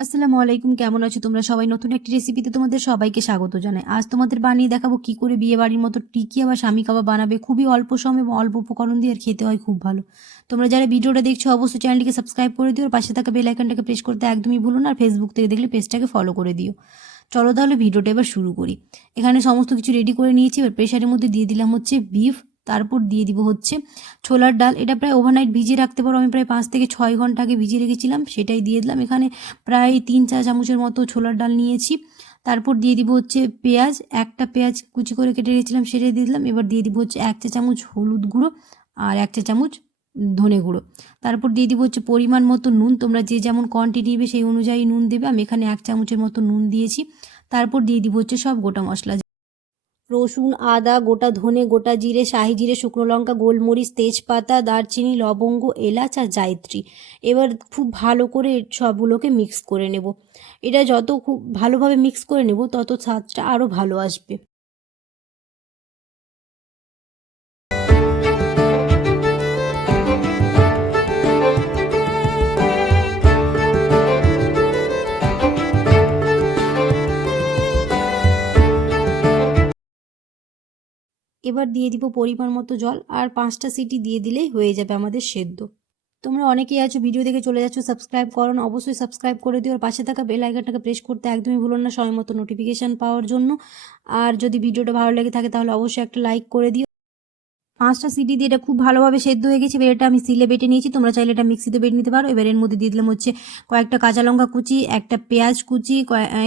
আসসালামু আলাইকুম, কেমন আছো তোমরা সবাই? নতুন একটি রেসিপিতে তোমাদের সবাইকে স্বাগত জানাই। আজ তোমাদের বানিয়ে দেখাবো কি করে বিয়ে বাড়ির মতো টিকিয়া বা স্বামী কাবাব বানাবে। খুবই অল্প সময় এবং অল্প উপকরণ দিয়ে আর খেতে হয় খুব ভালো। তোমরা যারা ভিডিওটা দেখছো অবশ্যই চ্যানেলটিকে সাবস্ক্রাইব করে দিও আর পাশে থাকা বেল আইকনটাকে প্রেস করতে একদমই ভুলো না। আর ফেসবুক থেকে দেখলে পেজটাকে ফলো করে দিও। চলো তাহলে ভিডিওটা এবার শুরু করি। এখানে সমস্ত কিছু রেডি করে নিয়েছি। এবার প্রেশারের মধ্যে দিয়ে দিলাম হচ্ছে বিফ, তারপর দিয়ে দিব হচ্ছে ছোলার ডাল। এটা প্রায় ওভারনাইট ভিজিয়ে রাখতে পারো, আমি প্রায় 5 থেকে 6 ঘন্টা আগে ভিজিয়ে রেখেছিলাম, সেটাই দিয়ে দিলাম। এখানে প্রায় 3 চা চামচের মতো ছোলার ডাল নিয়েছি। তারপর দিয়ে দিব হচ্ছে পেঁয়াজ, একটা পেঁয়াজ কুচি করে কেটে রেখেছিলাম সেটা দিয়ে দিলাম। এবার দিয়ে দিব হচ্ছে 1 চা চামচ হলুদ গুঁড়ো আর 1 চা চামচ ধনে গুঁড়ো। তারপর দিয়ে দিব হচ্ছে পরিমাণ মতো নুন, তোমরা যে যেমন কোয়ান্টিটি নেবে সেই অনুযায়ী নুন দেবে। আমি এখানে 1 চামচের মতো নুন দিয়েছি। তারপর দিয়ে দিব হচ্ছে সব গোটা মশলা, রসুন, আদা, গোটা ধনে, গোটা জিরে, শাহি জিরে, শুকনো লঙ্কা, গোলমরিচ, তেজপাতা, দারচিনি, লবঙ্গ, এলাচ আর জায়ত্রী। এবার খুব ভালো করে সবগুলোকে মিক্স করে নেব। এটা যত খুব ভালোভাবে মিক্স করে নেব তত স্বাদটা আরও ভালো আসবে। এবার দিয়ে দিব পরিমাণ মতো জল, আর 5টা সিটি দিয়ে দিলেই হয়ে যাবে আমাদের সেদ্ধ। তোমরা অনেকেই আছো ভিডিও দেখে চলে যাচ্ছ, সাবস্ক্রাইব করো না, অবশ্যই সাবস্ক্রাইব করে দিও আর পাশে থাকা বেল আইকনটাকে প্রেস করতে একদমই ভুলো না সময় মতো নোটিফিকেশান পাওয়ার জন্য। আর যদি ভিডিওটা ভালো লেগে থাকে তাহলে অবশ্যই একটা লাইক করে দিও। 5টা সিটি দিয়ে এটা খুব ভালোভাবে সেদ্ধ হয়ে গেছে। এবার এটা আমি সিলে বেটে নিয়েছি, তোমরা চাইলে এটা মিক্সিতে বেটে নিতে পারো। এবার এর মধ্যে দিয়ে দিলাম হচ্ছে কয়েকটা কাঁচা লঙ্কা কুচি, একটা পেঁয়াজ কুচি,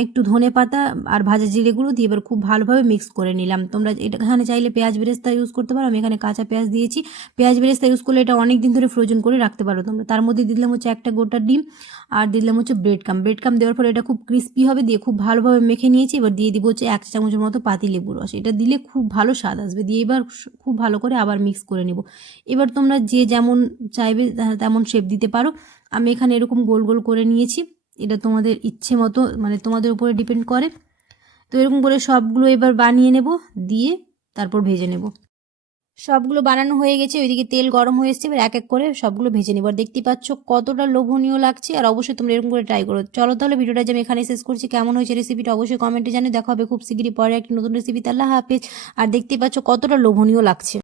একটু ধনে পাতা আর ভাজা জিরে গুঁড়ো দিয়ে এবার খুব ভালোভাবে মিক্স করে নিলাম। তোমরা এখানে চাইলে পেঁয়াজ বেরেস্তা ইউজ করতে পারো, আমি এখানে কাঁচা পেঁয়াজ দিয়েছি। পেঁয়াজ বেরেস্তা ইউজ করলে এটা অনেক দিন ধরে ফ্রোজেন করে রাখতে পারো তোমরা। তার মধ্যে দিলাম হচ্ছে একটা গোটা ডিম আর দিলাম হচ্ছে ব্রেড কাম দেওয়ার পর এটা খুব ক্রিস্পি হবে, দিয়ে খুব ভালোভাবে মেখে নিয়েছি। এবার দিয়ে দিব হচ্ছে 1 চামচের মতো পাতি লেবুর রস, এটা দিলে খুব ভালো স্বাদ আসবে। দিয়ে এবার খুব ভালো করে আবার মিক্স করে নেব। এবার তোমরা যে যেমন চাইবে তেমন শেপ দিতে পারো। আমি এখানে এরকম গোল গোল করে নিয়েছি, এটা তোমাদের ইচ্ছে মতো মানে তোমাদের উপরে ডিপেন্ড করে। তো এরকম করে সবগুলো এবার বানিয়ে নেব, দিয়ে তারপর ভেজে নেব। সবগুলো বানানো হয়ে গেছে, ওইদিকে তেল গরম হয়ে এসেছে। এবার এক এক করে সবগুলো ভেজে নেব। আর দেখতেই পাচ্ছ কতটা লোভনীয় লাগছে, আর অবশ্যই তোমরা এরকম করে ট্রাই করো। চলো তাহলে ভিডিওটা যে আমি এখানে শেষ করছি। কেমন হয়েছে রেসিপিটা অবশ্যই কমেন্টে জানিয়ে। দেখা হবে খুব শীঘ্রই পরে একটি নতুন রেসিপিতে। আল্লাহ হাফেজ। আর দেখতেই পাচ্ছ কতটা লোভনীয় লাগছে।